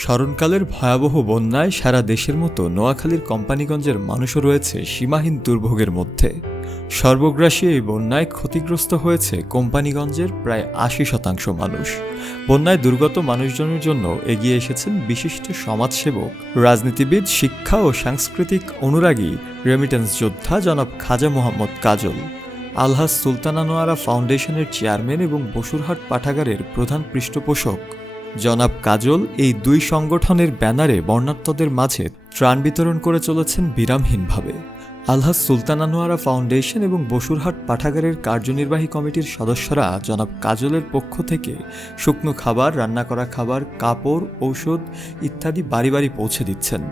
স্মরণকালের ভয়াবহ বন্যায় সারা দেশের মতো নোয়াখালীর কোম্পানিগঞ্জের মানুষও রয়েছে সীমাহীন দুর্ভোগের মধ্যে। সর্বগ্রাসী এই বন্যায় ক্ষতিগ্রস্ত হয়েছে কোম্পানিগঞ্জের প্রায় আশি শতাংশ মানুষ। বন্যায় দুর্গত মানুষজনের জন্য এগিয়ে এসেছেন বিশিষ্ট সমাজসেবক, রাজনীতিবিদ, শিক্ষা ও সাংস্কৃতিক অনুরাগী রেমিটেন্স যোদ্ধা জনাব খাজা মোহাম্মদ কাজল। আলহাজ সুলতানা নোয়ারা ফাউন্ডেশনের চেয়ারম্যান এবং বসুরহাট পাঠাগারের প্রধান পৃষ্ঠপোষক। জনাব কাজল এই দুই সংগঠনের ব্যানারে বর্ণাত্মদের মাঝে ত্রাণ বিতরণ করে চলেছেন বিরামহীনভাবে। আলহাজ সুলতানানোয়ারা ফাউন্ডেশন এবং বসুরহাট পাঠাগারের কার্যনির্বাহী কমিটির সদস্যরা জনাব কাজলের পক্ষ থেকে শুকনো খাবার, রান্না করা খাবার, কাপড়, ঔষধ ইত্যাদি বাড়ি বাড়ি পৌঁছে দিচ্ছেন।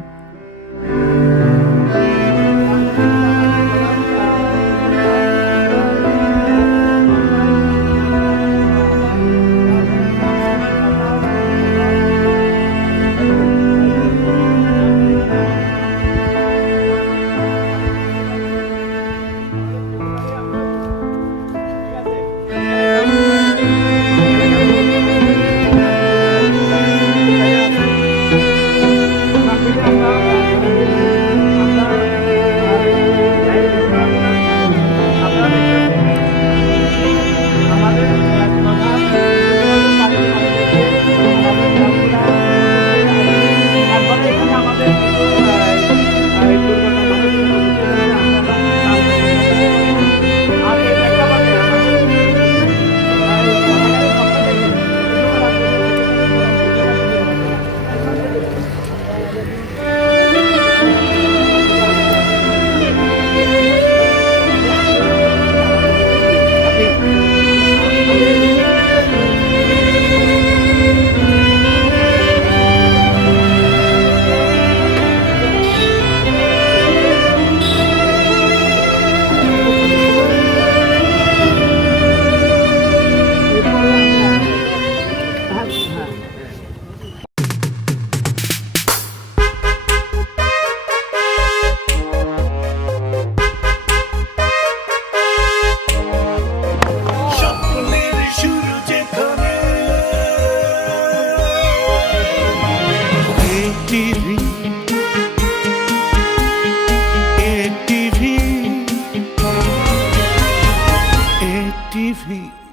if he